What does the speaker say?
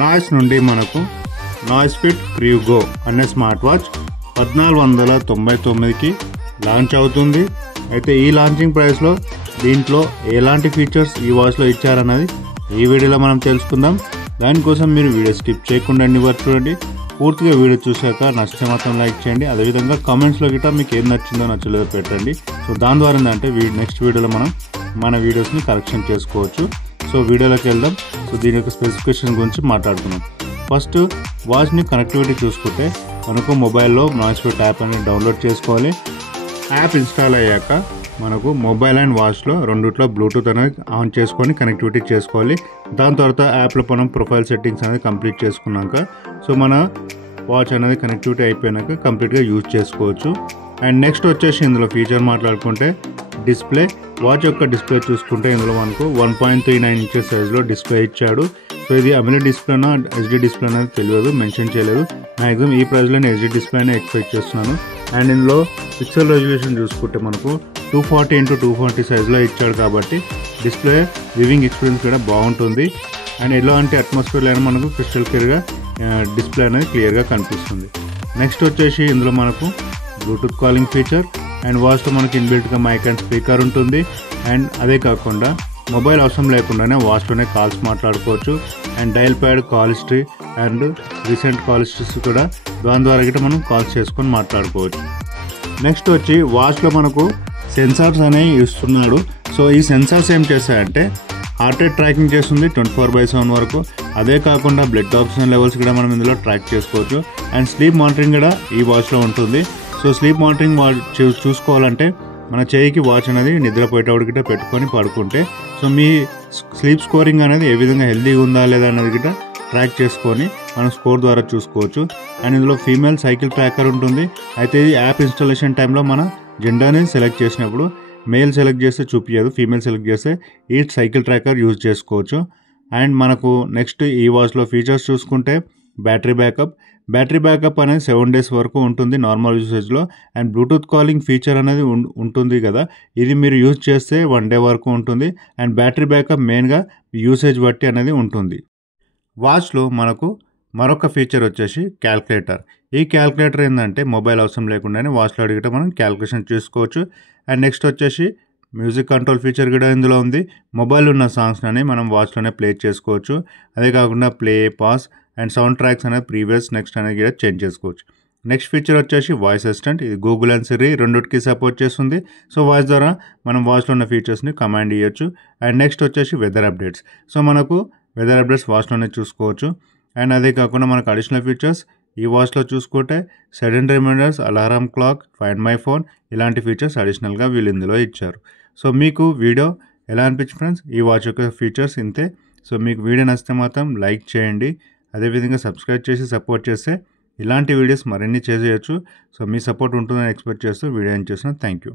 Noise నుండి మనకు noise fit క్రియూ go అనే స్మార్ట్ వాచ్ 1499కి లాంచ్ అవుతుంది. అయితే ఈ లాంచింగ్ ప్రైస్లో దీంట్లో ఎలాంటి ఫీచర్స్ ఈ వాచ్లో ఇచ్చారన్నది ఈ వీడియోలో మనం తెలుసుకుందాం. దానికోసం మీరు వీడియో స్కిప్ చేయకుండా అన్ని వరకు చూడండి. పూర్తిగా వీడియో చూశాక నచ్చితే మాత్రం లైక్ చేయండి. అదేవిధంగా కామెంట్స్లో గిట్ట మీకు ఏం నచ్చిందో నచ్చలేదో పెట్టండి. సో దాని ద్వారా ఏంటంటే నెక్స్ట్ వీడియోలో మనం మన వీడియోస్ని కరెక్షన్ చేసుకోవచ్చు. సో వీడియోలోకి వెళ్దాం. సో దీని యొక్క స్పెసిఫికేషన్ గురించి మాట్లాడుకుందాం. ఫస్ట్ వాచ్ని కనెక్టివిటీ చూసుకుంటే మనకు మొబైల్లో నాయిస్ ఫిట్ యాప్ అనేది డౌన్లోడ్ చేసుకోవాలి. యాప్ ఇన్స్టాల్ అయ్యాక మనకు మొబైల్ అండ్ వాచ్లో రెండిట్లో బ్లూటూత్ అనేది ఆన్ చేసుకొని కనెక్టివిటీ చేసుకోవాలి. దాని తర్వాత యాప్లో మనం ప్రొఫైల్ సెట్టింగ్స్ అనేది కంప్లీట్ చేసుకున్నాక సో మన వాచ్ అనేది కనెక్టివిటీ అయిపోయాక కంప్లీట్గా యూజ్ చేసుకోవచ్చు. అండ్ నెక్స్ట్ వచ్చేసి ఇందులో ఫీచర్ మాట్లాడుకుంటే డిస్ప్లే, వాచ్ యొక్క డిస్ప్లే చూసుకుంటే ఇందులో మనకు 1.39 ఇంచెస్ సైజులో డిస్ప్లే ఇచ్చాడు. సో ఇది అమోలెడ్ డిస్ప్లేనా హెచ్డి డిస్ప్లే అనేది తెలియదు, మెన్షన్ చేయలేదు. మ్యాక్సిమం ఈ ప్రైస్లోనే హెచ్డి డిస్ప్లే అనేది ఎక్స్పెక్ట్ చేస్తున్నాను. అండ్ ఇందులో పిక్సెల్ రెజల్యూషన్ చూసుకుంటే మనకు 240x240 సైజులో ఇచ్చాడు కాబట్టి డిస్ప్లే వివింగ్ ఎక్స్పీరియన్స్ కూడా బాగుంటుంది. అండ్ ఎలాంటి అట్మాస్ఫియర్లో అయినా మనకు క్రిస్టల్ క్లియర్గా డిస్ప్లే అనేది క్లియర్గా కనిపిస్తుంది. నెక్స్ట్ వచ్చేసి ఇందులో మనకు బ్లూటూత్ కాలింగ్ ఫీచర్ అండ్ వాచ్లో మనకి ఇన్బిల్ట్గా మైక్ అండ్ స్పీకర్ ఉంటుంది. అండ్ అదే కాకుండా మొబైల్ అవసరం లేకుండానే వాచ్లోనే కాల్స్ మాట్లాడుకోవచ్చు. And dial pad, call history and recent call histories కూడా దాని ద్వారా గిట్ట మనం కాల్స్ చేసుకొని మాట్లాడుకోవచ్చు. నెక్స్ట్ వచ్చి వాచ్లో మనకు సెన్సార్స్ అనేవి ఇస్తున్నాడు. సో ఈ సెన్సార్స్ ఏం చేస్తాయంటే హార్ట్ రేట్ ట్రాకింగ్ చేస్తుంది 24/7 వరకు. అదే కాకుండా బ్లడ్ ఆక్సిజన్ లెవెల్స్ కూడా మనం ఇందులో ట్రాక్ చేసుకోవచ్చు. అండ్ స్లీప్ మానిటరింగ్ కూడా ఈ వాచ్లో ఉంటుంది. సో స్లీప్ మానిటరింగ్ చూసుకోవాలంటే మన చేయికి వాచ్ అనేది నిద్రపోయేటప్పుడు గిట్ట పెట్టుకొని పడుకుంటే సో మీ స్లీప్ స్కోరింగ్ అనేది ఏ విధంగా హెల్తీగా ఉందా లేదా అనేది గిట్ట ట్రాక్ చేసుకొని మనం స్కోర్ ద్వారా చూసుకోవచ్చు. అండ్ ఇందులో ఫీమేల్ సైకిల్ ట్రాకర్ ఉంటుంది. అయితే ఇది యాప్ ఇన్స్టాలేషన్ టైంలో మన జెండర్ని సెలెక్ట్ చేసినప్పుడు మేల్ సెలెక్ట్ చేస్తే చూపించదు, ఫీమేల్ సెలెక్ట్ చేస్తే ఈ సైకిల్ ట్రాకర్ యూజ్ చేసుకోవచ్చు. అండ్ మనకు నెక్స్ట్ ఈ వాచ్లో ఫీచర్స్ చూసుకుంటే బ్యాటరీ బ్యాకప్ అనేది 7 days వరకు ఉంటుంది నార్మల్ యూసేజ్లో. అండ్ బ్లూటూత్ కాలింగ్ ఫీచర్ అనేది ఉంటుంది కదా, ఇది మీరు యూజ్ చేస్తే 1 day వరకు ఉంటుంది. అండ్ బ్యాటరీ బ్యాకప్ మెయిన్గా యూసేజ్ బట్టి అనేది ఉంటుంది. వాచ్లో మనకు మరొక ఫీచర్ వచ్చేసి క్యాల్కులేటర్. ఈ క్యాల్కులేటర్ ఏంటంటే మొబైల్ అవసరం లేకుండానే వాచ్లో అడిగితే మనం క్యాల్కులేషన్ చేసుకోవచ్చు. అండ్ నెక్స్ట్ వచ్చేసి మ్యూజిక్ కంట్రోల్ ఫీచర్ కూడా ఇందులో ఉంది. మొబైల్ ఉన్న సాంగ్స్ని మనం వాచ్లోనే ప్లే చేసుకోవచ్చు. అదే కాకుండా play, pass and sound tracks అనేది ప్రీవియస్, నెక్స్ట్ అనేది కూడా చేంజ్ చేసుకోవచ్చు. నెక్స్ట్ ఫీచర్ వచ్చేసి వాయిస్ అసిస్టెంట్. ఇది గూగుల్ అండ్ సిరి రెండింటికి సపోర్ట్ చేస్తుంది. సో వాయిస్ ద్వారా మనం వాచ్లో ఉన్న ఫీచర్స్ని కమాండ్ ఇవ్వచ్చు. అండ్ నెక్స్ట్ వచ్చేసి వెదర్ అప్డేట్స్. సో మనకు వెదర్ అప్డేట్స్ వాచ్లోనే చూసుకోవచ్చు. అండ్ అదే కాకుండా మనకు అడిషనల్ ఫీచర్స్ ఈ వాచ్లో చూసుకుంటే sudden reminders, alarm clock, find my phone ఇలాంటి ఫీచర్స్ అడిషనల్గా వీళ్ళు ఇందులో ఇచ్చారు. సో మీకు వీడియో ఎలా అనిపించింది ఫ్రెండ్స్? ఈ వాచ్ యొక్క ఫీచర్స్ ఇంతే. సో మీకు వీడియో నచ్చితే మాత్రం లైక్ చేయండి. అదేవిధంగా సబ్స్క్రైబ్ చేసి సపోర్ట్ చేస్తే ఇలాంటి వీడియోస్ మరిన్ని చేయవచ్చు. సో మీ సపోర్ట్ ఉంటుందని ఎక్స్పెక్ట్ చేస్తూ వీడియో ఏం చేస్తున్నాను. Thank you.